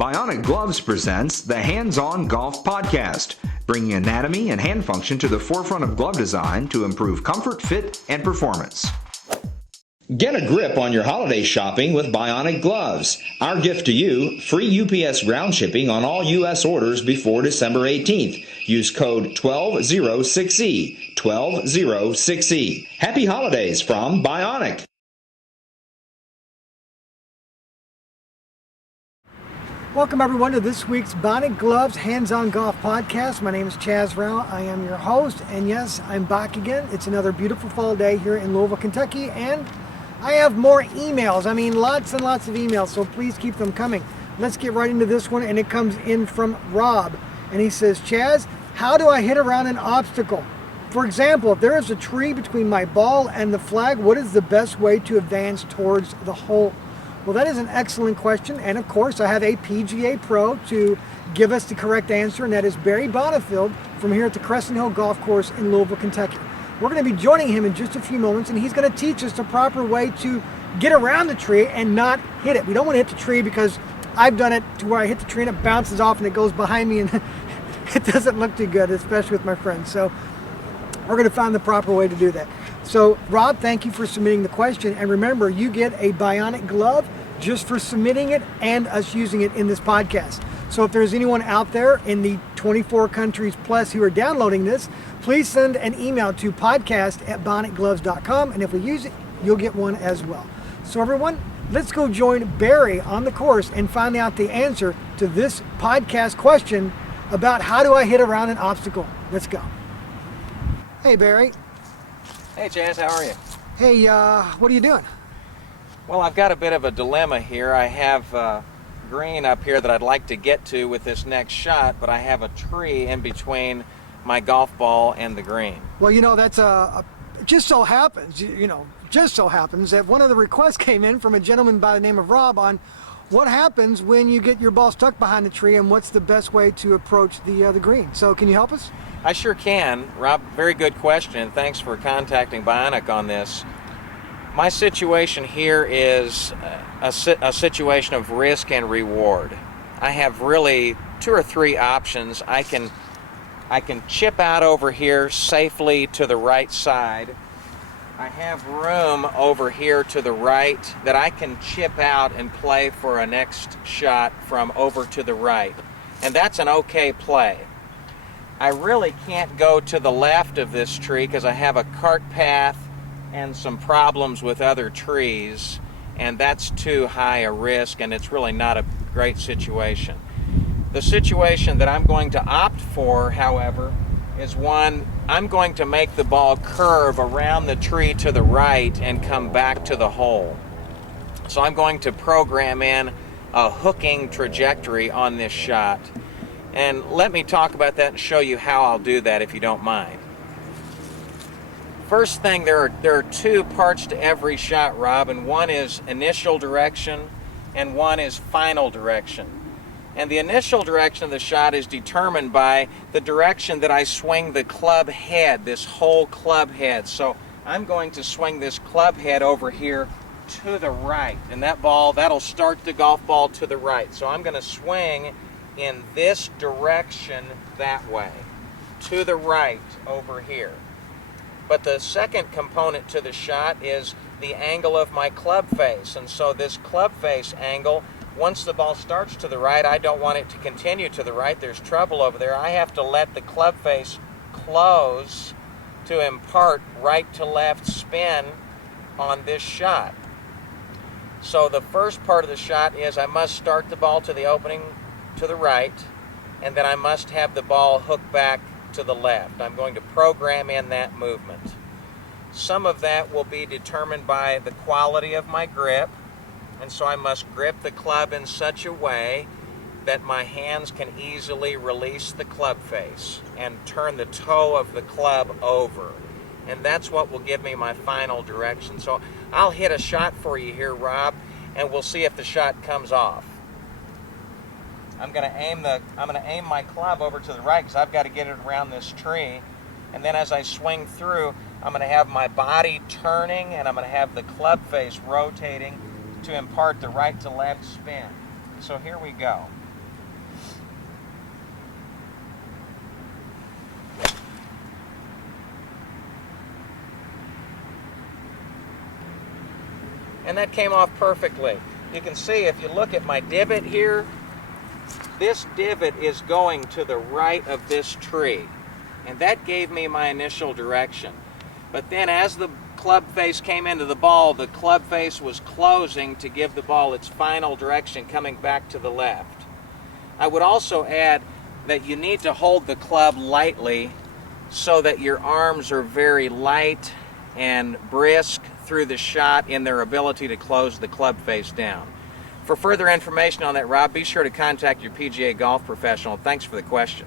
Bionic Gloves presents the Hands-On Golf Podcast, bringing anatomy and hand function to the forefront of glove design to improve comfort, fit, and performance. Get a grip on your holiday shopping with Bionic Gloves. Our gift to you, free UPS ground shipping on all U.S. orders before December 18th. Use code 1206E, 1206E. Happy holidays from Bionic. Welcome everyone to this week's Bionic Gloves Hands-On Golf Podcast. My name is Chaz Rao. I am your host, and yes, I'm back again. It's another beautiful fall day here in Louisville, Kentucky, and I have more emails. I mean, lots and lots of emails, so please keep them coming. Let's get right into this one, and it comes in from Rob, and he says, Chaz, how do I hit around an obstacle? For example, if there is a tree between my ball and the flag, what is the best way to advance towards the hole? Well, that is an excellent question, and of course I have a PGA pro to give us the correct answer, and that is Barry Bonifield from here at the Crescent Hill Golf Course in Louisville, Kentucky. We're going to be joining him in just a few moments, and he's going to teach us the proper way to get around the tree and not hit it. We don't want to hit the tree because I've done it to where I hit the tree and it bounces off and it goes behind me and it doesn't look too good, especially with my friends. So we're going to find the proper way to do that. So, Rob, thank you for submitting the question. And remember, you get a Bionic glove just for submitting it and us using it in this podcast. So if there's anyone out there in the 24 countries plus who are downloading this, please send an email to podcast@bionicgloves.com. And if we use it, you'll get one as well. So everyone, let's go join Barry on the course and find out the answer to this podcast question about how do I hit around an obstacle. Let's go. Hey, Barry. Hey Chaz, how are you? Hey, what are you doing? Well, I've got a bit of a dilemma here. I have green up here that I'd like to get to with this next shot, but I have a tree in between my golf ball and the green. Well, you know, that's just so happens that one of the requests came in from a gentleman by the name of Rob on what happens when you get your ball stuck behind the tree and what's the best way to approach the green. So can you help us? I sure can. Rob, very good question. Thanks for contacting Bionic on this. My situation here is a situation of risk and reward. I have really 2 or 3 options. I can chip out over here safely to the right side. I have room over here to the right that I can chip out and play for a next shot from over to the right. And that's an okay play. I really can't go to the left of this tree because I have a cart path and some problems with other trees, and that's too high a risk, and it's really not a great situation. The situation that I'm going to opt for, however, is one I'm going to make the ball curve around the tree to the right and come back to the hole. So I'm going to program in a hooking trajectory on this shot. And let me talk about that and show you how I'll do that if you don't mind. First thing, there are 2 parts to every shot, Rob, and one is initial direction and one is final direction. And the initial direction of the shot is determined by the direction that I swing the club head, this whole club head. So I'm going to swing this club head over here to the right, and that'll start the golf ball to the right. So I'm going to swing in this direction that way, to the right over here. But the second component to the shot is the angle of my club face. And so this club face angle, once the ball starts to the right, I don't want it to continue to the right. There's trouble over there. I have to let the club face close to impart right to left spin on this shot. So the first part of the shot is I must start the ball to the opening to the right, and then I must have the ball hook back to the left. I'm going to program in that movement. Some of that will be determined by the quality of my grip, and so I must grip the club in such a way that my hands can easily release the club face and turn the toe of the club over. And that's what will give me my final direction. So I'll hit a shot for you here, Rob, and we'll see if the shot comes off. I'm going to aim my club over to the right because I've got to get it around this tree. And then as I swing through, I'm going to have my body turning and I'm going to have the club face rotating to impart the right to left spin. So here we go. And that came off perfectly. You can see if you look at my divot here, this divot is going to the right of this tree. And that gave me my initial direction. But then as the club face came into the ball, the club face was closing to give the ball its final direction, coming back to the left. I would also add that you need to hold the club lightly so that your arms are very light and brisk through the shot in their ability to close the club face down. For further information on that, Rob, be sure to contact your PGA golf professional. Thanks for the question.